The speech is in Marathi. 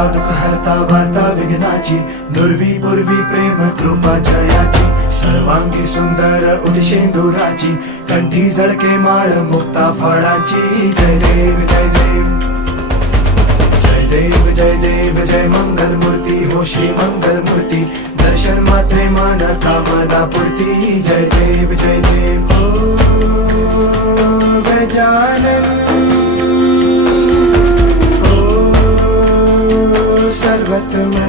हरता दुःख हरता वार्ता विघ्नाची, दुर्वी पूर्वी प्रेम कृपा जयाची, सर्वांगी सुंदर उदिशेंदुराची, कंठी झळके माळ मुक्ता फळाची. जय देव जय देव जय देव जय देव जय मंगल मूर्ती हो श्री मंगल मूर्ती, दर्शन मात्रे मन कामना पूर्ती. जय देव जय देव हो गजानन हो सर्वतमन.